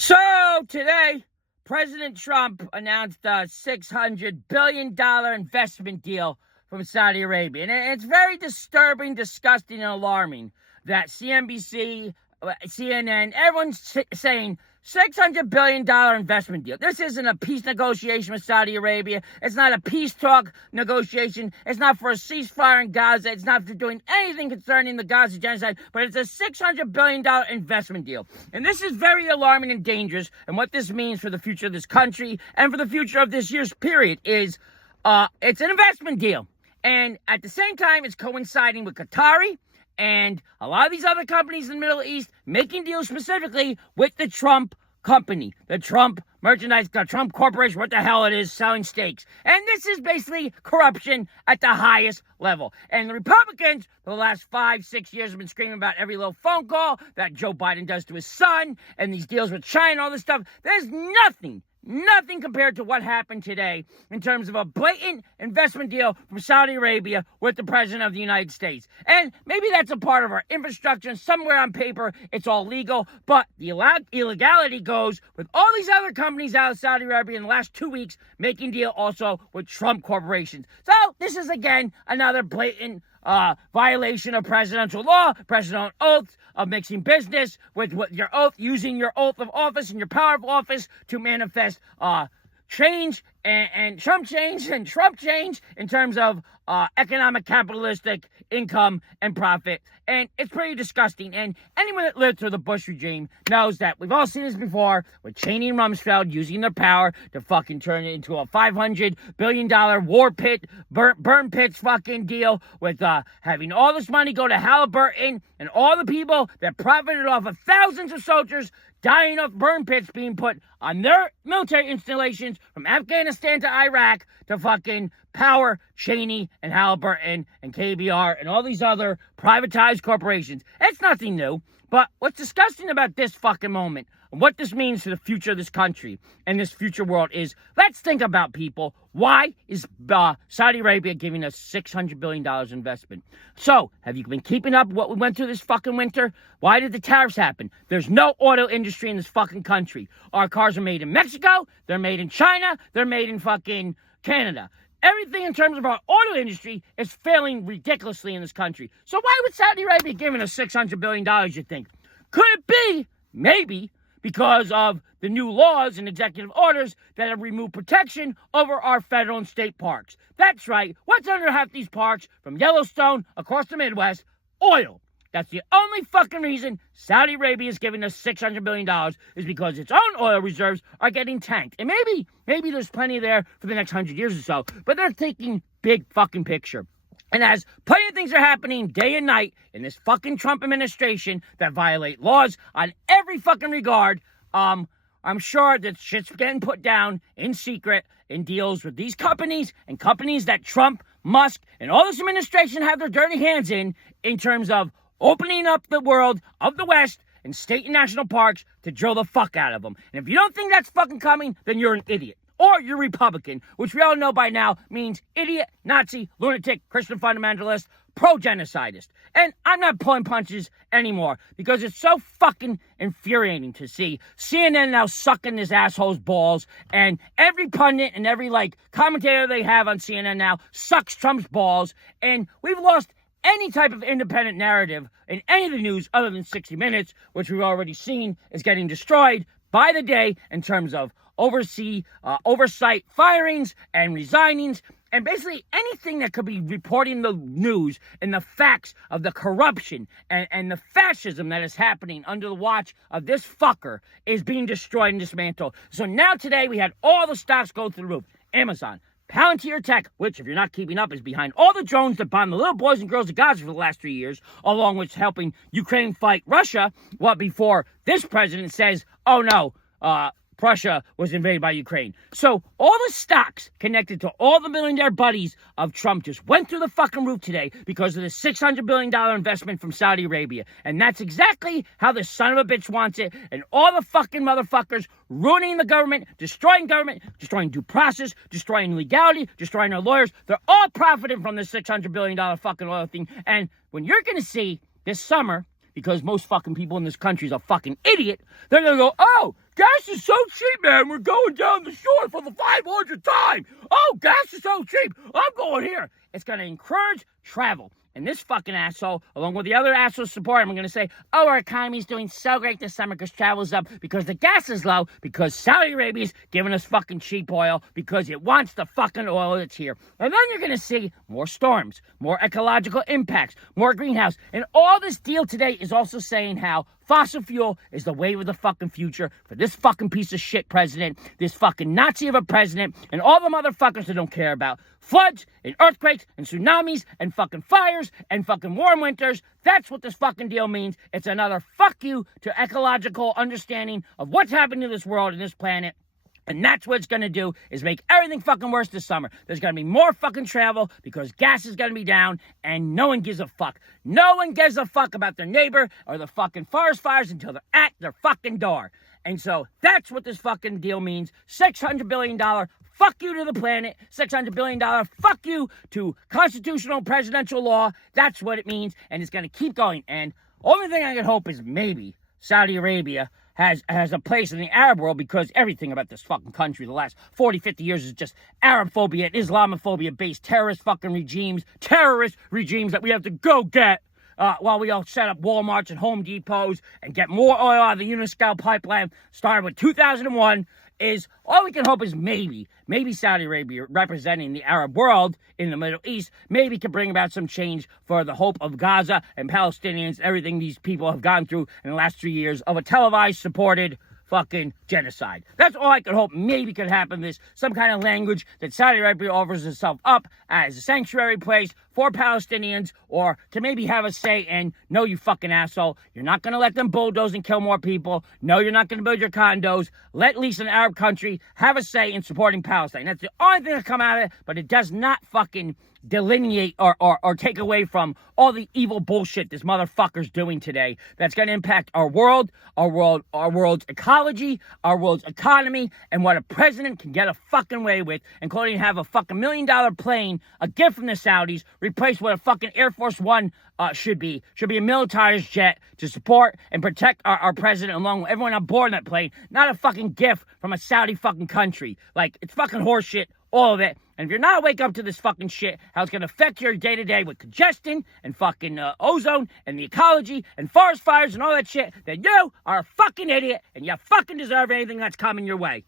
So today, President Trump announced a $600 billion investment deal from Saudi Arabia. And it's very disturbing, disgusting, and alarming that CNBC, CNN, everyone's saying $600 billion investment deal. This isn't a peace negotiation with Saudi Arabia. It's not a peace talk negotiation. It's not for a ceasefire in Gaza. It's not for doing anything concerning the Gaza genocide, but it's a $600 billion investment deal. And this is very alarming and dangerous. And what this means for the future of this country and for the future of this year's period is it's an investment deal. And at the same time, it's coinciding with Qatari and a lot of these other companies in the Middle East making deals specifically with the Trump company, the Trump merchandise, the Trump Corporation, what the hell it is, selling steaks. And this is basically corruption at the highest level. And the Republicans, for the last 5-6 years, have been screaming about every little phone call that Joe Biden does to his son and these deals with China and all this stuff. There's nothing compared to what happened today in terms of a blatant investment deal from Saudi Arabia with the President of the United States. And maybe that's a part of our infrastructure, and somewhere on paper it's all legal, but the illegality goes with all these other companies out of Saudi Arabia in the last 2 weeks making deal also with Trump corporations. So this is, again, another blatant violation of presidential law, presidential oath, of mixing business with your oath, using your oath of office and your power of office to manifest change and Trump change in terms of economic capitalistic income and profit. And it's pretty disgusting. And anyone that lived through the Bush regime knows that we've all seen this before with Cheney and Rumsfeld using their power to fucking turn it into a $500 billion war pit, burn pits fucking deal with having all this money go to Halliburton and all the people that profited off of thousands of soldiers dying of burn pits being put on their military installations from Afghanistan to Iraq to fucking power Cheney and Halliburton and KBR and all these other privatized corporations. It's nothing new. But what's disgusting about this fucking moment and what this means to the future of this country and this future world is, let's think about, people, why is Saudi Arabia giving us $600 billion investment? So, have you been keeping up what we went through this fucking winter? Why did the tariffs happen? There's no auto industry in this fucking country. Our cars are made in Mexico, they're made in China, they're made in fucking Canada. Everything in terms of our auto industry is failing ridiculously in this country. So why would Saudi Arabia give us $600 billion, you think? Could it be, maybe, because of the new laws and executive orders that have removed protection over our federal and state parks? That's right. What's under half these parks, from Yellowstone across the Midwest? Oil. That's the only fucking reason Saudi Arabia is giving us $600 billion is because its own oil reserves are getting tanked. And maybe there's plenty there for the next 100 years or so, but they're thinking big fucking picture. And as plenty of things are happening day and night in this fucking Trump administration that violate laws on every fucking regard, I'm sure that shit's getting put down in secret in deals with these companies and companies that Trump, Musk, and all this administration have their dirty hands in terms of opening up the world of the West and state and national parks to drill the fuck out of them. And if you don't think that's fucking coming, then you're an idiot. Or you're Republican, which we all know by now means idiot, Nazi, lunatic, Christian fundamentalist, pro-genocidist. And I'm not pulling punches anymore because it's so fucking infuriating to see CNN now sucking this asshole's balls, and every pundit and every commentator they have on CNN now sucks Trump's balls, and we've lost any type of independent narrative in any of the news other than 60 Minutes, which we've already seen is getting destroyed by the day in terms of oversight firings and resignings, and basically anything that could be reporting the news and the facts of the corruption and the fascism that is happening under the watch of this fucker is being destroyed and dismantled. So now today we had all the stocks go through the roof. Amazon, Palantir Tech, which, if you're not keeping up, is behind all the drones that bombed the little boys and girls of Gaza for the last 3 years, along with helping Ukraine fight Russia, before this president says, oh no, Russia was invaded by Ukraine. So all the stocks connected to all the millionaire buddies of Trump just went through the fucking roof today because of the $600 billion investment from Saudi Arabia. And that's exactly how the son of a bitch wants it. And all the fucking motherfuckers ruining the government, destroying due process, destroying legality, destroying our lawyers. They're all profiting from this $600 billion fucking oil thing. And when you're going to see this summer because most fucking people in this country is a fucking idiot, they're going to go, oh, gas is so cheap, man. We're going down the shore for the 500th time. Oh, gas is so cheap. I'm going here. It's going to encourage travel. And this fucking asshole, along with the other assholes supporting him, are going to say, oh, our economy's doing so great this summer because travel's up, because the gas is low, because Saudi Arabia's giving us fucking cheap oil, because it wants the fucking oil that's here. And then you're going to see more storms, more ecological impacts, more greenhouse. And all this deal today is also saying how fossil fuel is the wave of the fucking future for this fucking piece of shit president, this fucking Nazi of a president, and all the motherfuckers that don't care about floods and earthquakes and tsunamis and fucking fires and fucking warm winters. That's what this fucking deal means. It's another fuck you to ecological understanding of what's happening to this world and this planet. And that's what it's going to do, is make everything fucking worse this summer. There's going to be more fucking travel because gas is going to be down and no one gives a fuck. No one gives a fuck about their neighbor or the fucking forest fires until they're at their fucking door. And so that's what this fucking deal means. $600 billion fuck you to the planet. $600 billion fuck you to constitutional presidential law. That's what it means. And it's going to keep going. And only thing I can hope is maybe Saudi Arabia has a place in the Arab world, because everything about this fucking country the last 40, 50 years is just Arabophobia and Islamophobia-based terrorist regimes that we have to go get while we all set up Walmarts and Home Depots and get more oil out of the Uniscal pipeline, started with 2001, is all we can hope is maybe Saudi Arabia, representing the Arab world in the Middle East, maybe can bring about some change for the hope of Gaza and Palestinians, everything these people have gone through in the last 3 years of a televised, supported fucking genocide. That's all I could hope maybe could happen. This some kind of language that Saudi Arabia offers itself up as a sanctuary place for Palestinians, or to maybe have a say in, no, you fucking asshole, you're not going to let them bulldoze and kill more people. No, you're not going to build your condos. Let at least an Arab country have a say in supporting Palestine. That's the only thing that come out of it, but it does not fucking delineate or take away from all the evil bullshit this motherfucker's doing today that's going to impact our world's ecology, our world's economy, and what a president can get a fucking way with, including have a fucking $1 million plane, a gift from the Saudis, replace what a fucking Air Force One should be a militarized jet to support and protect our president along with everyone on board that plane, not a fucking gift from a Saudi fucking country. Like, it's fucking horseshit, all of it. And if you're not wake up to this fucking shit, how it's going to affect your day-to-day with congestion and fucking ozone and the ecology and forest fires and all that shit, then you are a fucking idiot and you fucking deserve anything that's coming your way.